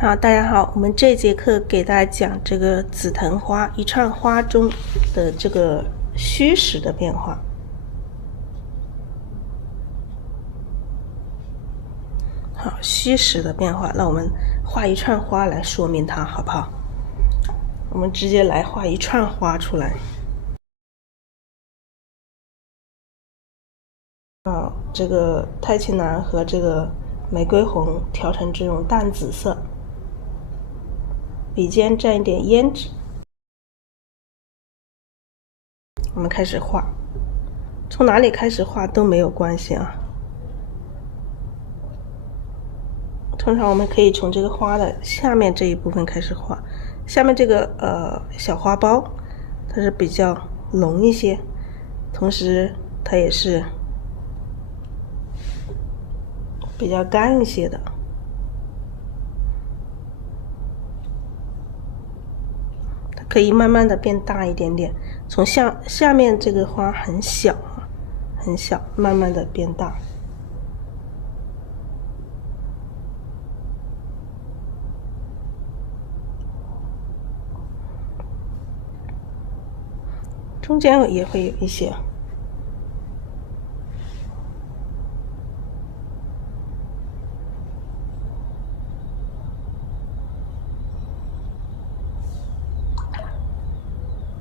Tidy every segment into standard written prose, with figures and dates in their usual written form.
好，大家好，我们这节课给大家讲这个紫藤花一串花中的这个虚实的变化。好，虚实的变化，那我们画一串花来说明它，好不好？我们直接来画一串花出来。这个太清蓝和这个玫瑰红调成这种淡紫色，笔尖蘸一点胭脂，我们开始画。从哪里开始画都没有关系啊。通常我们可以从这个花的下面这一部分开始画，下面这个小花苞，它是比较浓一些，同时它也是比较干一些的。它可以慢慢的变大一点点，从下面这个花很小很小，慢慢的变大。中间也会有一些。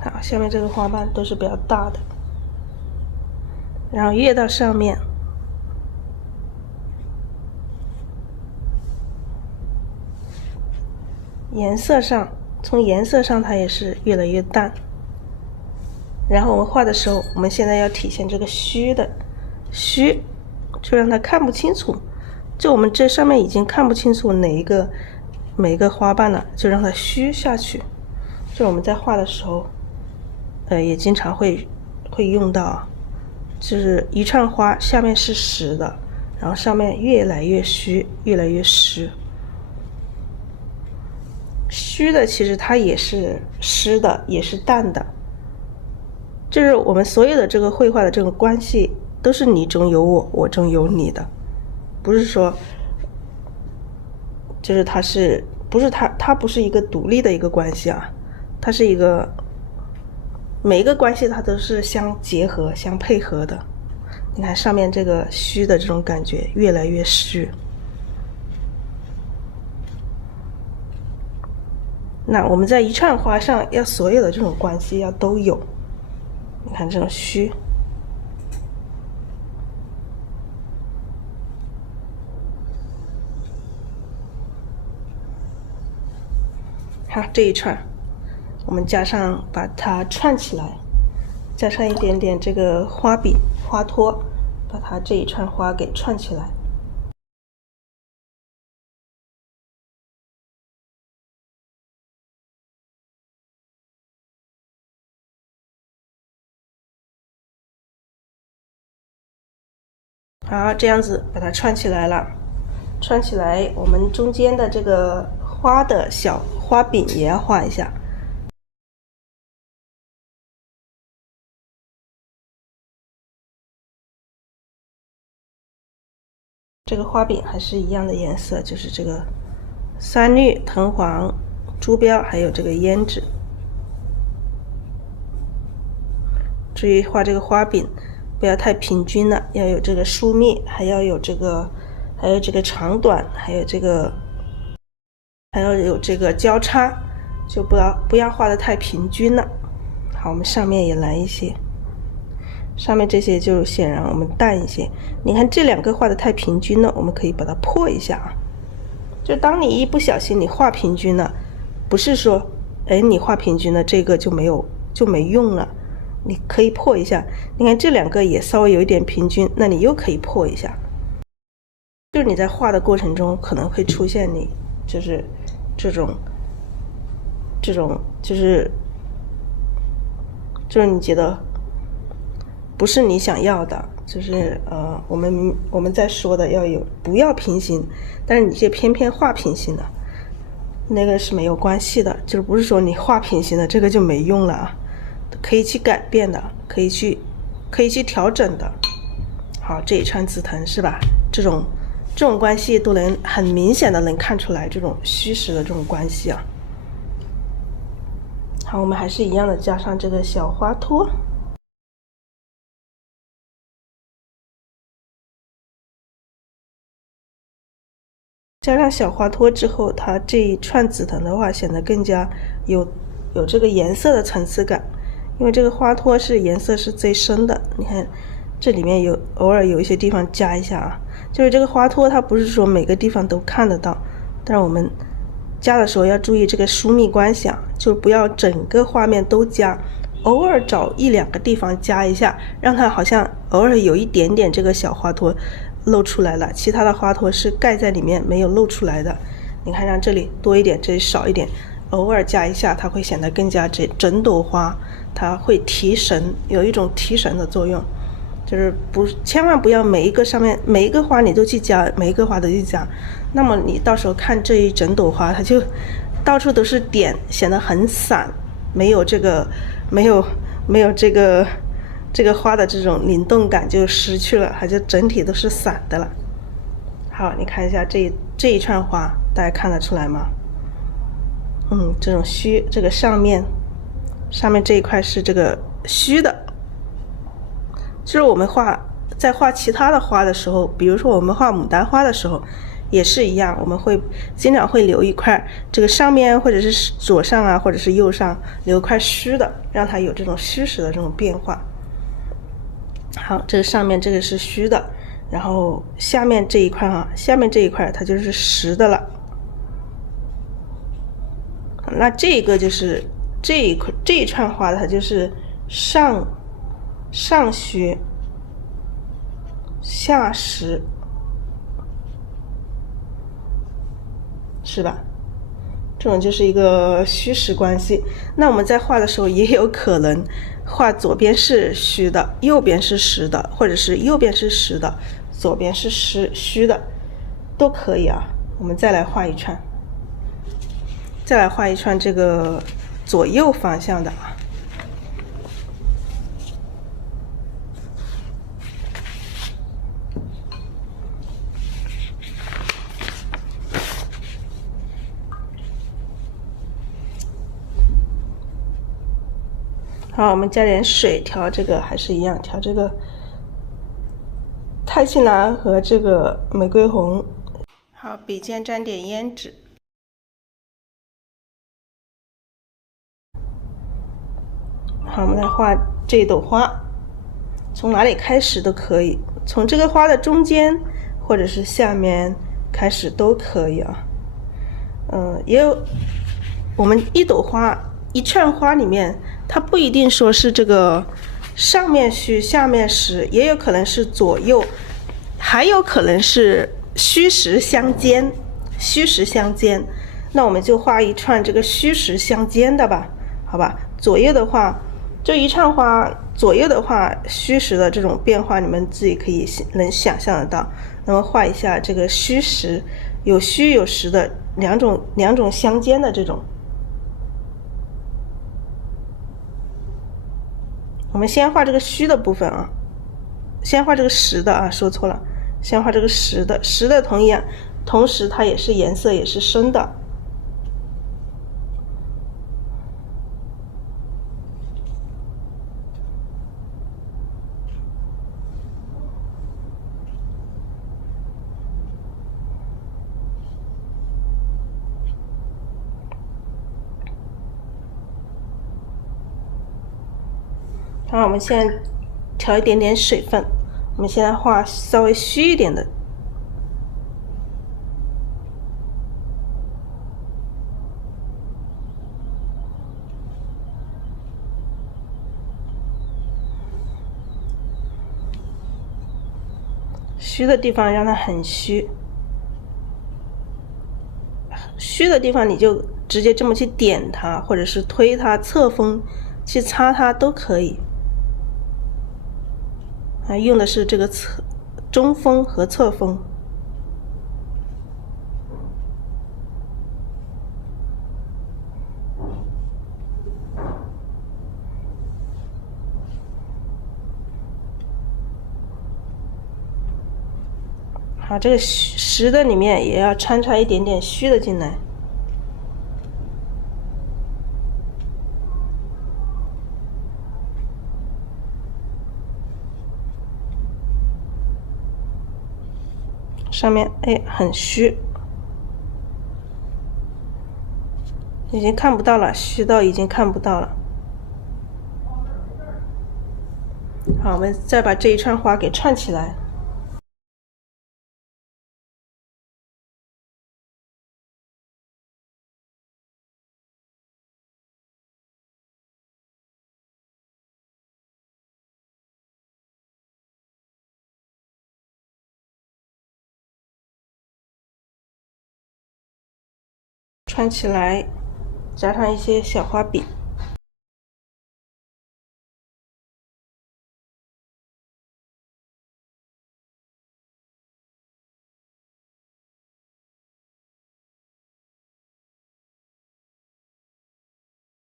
好，下面这个花瓣都是比较大的，然后越到上面，从颜色上它也是越来越淡。然后我们画的时候，我们现在要体现这个虚，就让它看不清楚。就我们这上面已经看不清楚每一个花瓣了，就让它虚下去。就我们在画的时候，也经常会用到，就是一串花下面是实的，然后上面越来越虚，越来越实。虚的其实它也是湿的，也是淡的。就是我们所有的这个绘画的这种关系，都是你中有我，我中有你的，不是说，就是它不是一个独立的一个关系啊，它是一个每一个关系它都是相结合、相配合的。你看上面这个虚的这种感觉越来越虚。那我们在一串花上要所有的这种关系要都有。你看这种虚，好，这一串我们把它串起来，加上一点点这个花笔、花托，把它这一串花给串起来。好，这样子把它串起来了。串起来，我们中间的这个花的小花柄也要画一下。这个花柄还是一样的颜色，就是这个三绿、藤黄、朱标，还有这个胭脂。注意画这个花柄不要太平均了，要有这个疏密，还要有这个长短，还有这个交叉，就不要画的太平均了。好，我们上面也来一些，上面这些就显然我们淡一些。你看这两个画的太平均了，我们可以把它破一下啊。就当你一不小心你画平均了，不是说你画平均了这个就没用了，你可以破一下。你看这两个也稍微有一点平均，那你又可以破一下。就是你在画的过程中可能会出现你就是这种就是你觉得不是你想要的，就是我们在说的不要平行，但是你这偏偏画平行的，那个是没有关系的，就是不是说你画平行的这个就没用了啊，可以去改变的，可以去调整的。好，这一串紫藤是吧？这这种关系都能很明显的能看出来这种虚实的这种关系啊。好，我们还是一样的加上这个小花托。加上小花托之后，它这一串紫藤的话显得更加有这个颜色的层次感，因为这个花托是颜色是最深的。你看这里面偶尔有一些地方加一下啊，就是这个花托它不是说每个地方都看得到，但是我们加的时候要注意这个疏密关系啊，就不要整个画面都加，偶尔找1、2个地方加一下，让它好像偶尔有一点点这个小花托露出来了，其他的花托是盖在里面没有露出来的。你看让这里多一点，这里少一点，偶尔加一下，它会显得更加整朵花它会提神，有一种提神的作用。就是千万不要每一个上面每一个花你都去加，每一个花都去加，那么你到时候看这一整朵花它就到处都是点，显得很散，没有这个这个花的这种灵动感就失去了，它就整体都是散的了。好，你看一下这一串花，大家看得出来吗？这种虚，这个上面这一块是这个虚的。就是我们在画其他的花的时候，比如说我们画牡丹花的时候也是一样，我们经常会留一块这个上面或者是左上啊或者是右上留一块虚的，让它有这种虚实的这种变化。好，这个上面这个是虚的，然后下面这一块下面这一块它就是实的了。那这个就是这一串花它就是上虚下实，是吧？这种就是一个虚实关系。那我们在画的时候也有可能画左边是虚的，右边是实的，或者是右边是实的，左边是虚的，都可以啊。我们再来画一串，这个左右方向的啊。好，我们加点水调这个，还是一样调这个太青蓝和这个玫瑰红。好，笔尖沾点胭脂。好，我们来画这一朵花，从哪里开始都可以，从这个花的中间或者是下面开始都可以啊。也有我们一串花里面，它不一定说是这个上面虚下面实，也有可能是左右，还有可能是虚实相间。那我们就画一串这个虚实相间的吧，好吧？左右的话，这一串花左右的话，虚实的这种变化，你们自己可以能想象得到。那么画一下这个虚实，有虚有实的两种相间的这种。我们先画这个虚的部分啊，先画这个实的啊，说错了，先画这个实的，同时它也是颜色也是深的。然后我们现在调一点点水分，我们现在画稍微虚一点的。虚的地方让它很虚，虚的地方你就直接这么去点它，或者是推它、侧锋去擦它都可以。用的是这个中锋和侧锋。好，啊，这个实的里面也要掺一点点虚的进来。上面很虚，已经看不到了，虚到已经看不到了。好，我们再把这一串花给串起来。串起来，加上一些小花笔。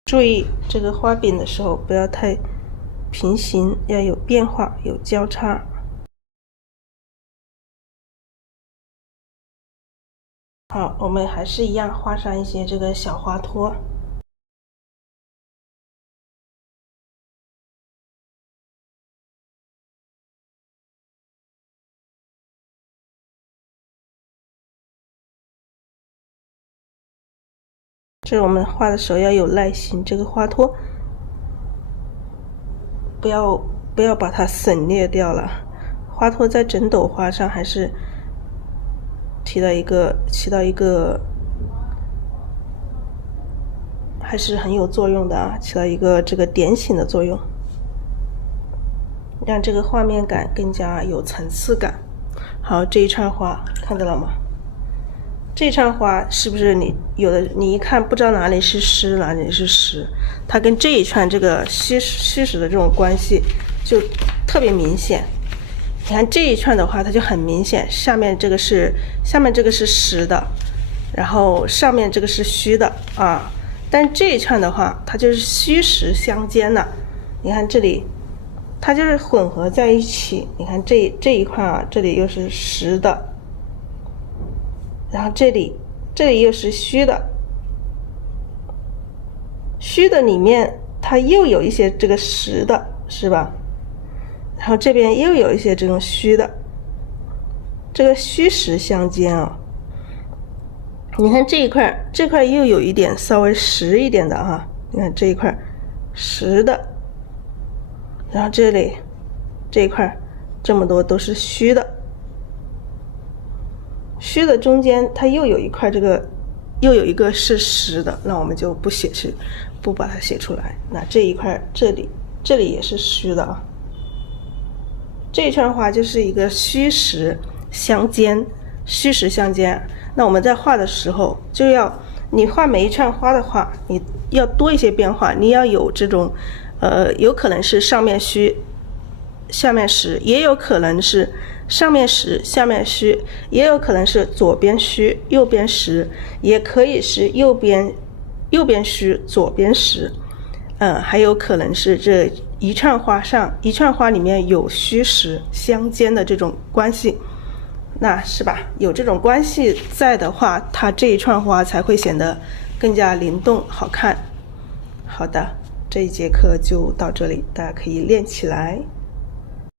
注意这个花柄的时候不要太平行，要有变化，有交叉。好，我们还是一样画上一些这个小花托。这是我们画的时候要有耐心，这个花托不要把它省略掉了。花托在整朵花上还是起到一个还是很有作用的啊，起到一个这个点醒的作用，让这个画面感更加有层次感。好，这一串花看到了吗？这串花是不是你一看不知道哪里是湿哪里是实，它跟这一串这个虚实的这种关系就特别明显。你看这一串的话，它就很明显，下面这个是实的，然后上面这个是虚的啊。但这一串的话，它就是虚实相间的。你看这里，它就是混合在一起。你看这一块啊，这里又是实的。然后这里又是虚的，虚的里面它又有一些这个实的，是吧？然后这边又有一些这种虚的，这个虚实相间啊。你看这块又有一点稍微实一点的哈，你看这一块实的，然后这里这一块这么多都是虚的。虚的中间它又有一块又有一个是实的，那我们就不把它写出来。那这一块这里也是虚的啊。这一串花就是一个虚实相间。那我们在画的时候就要，你画每一串花的话，你要多一些变化，你要有这种有可能是上面虚下面实，也有可能是上面实下面虚，也有可能是左边虚右边实，也可以是右边虚左边实，还有可能是这一串花里面有虚实相间的这种关系，那是吧？有这种关系在的话，它这一串花才会显得更加灵动好看。好的，这一节课就到这里，大家可以练起来。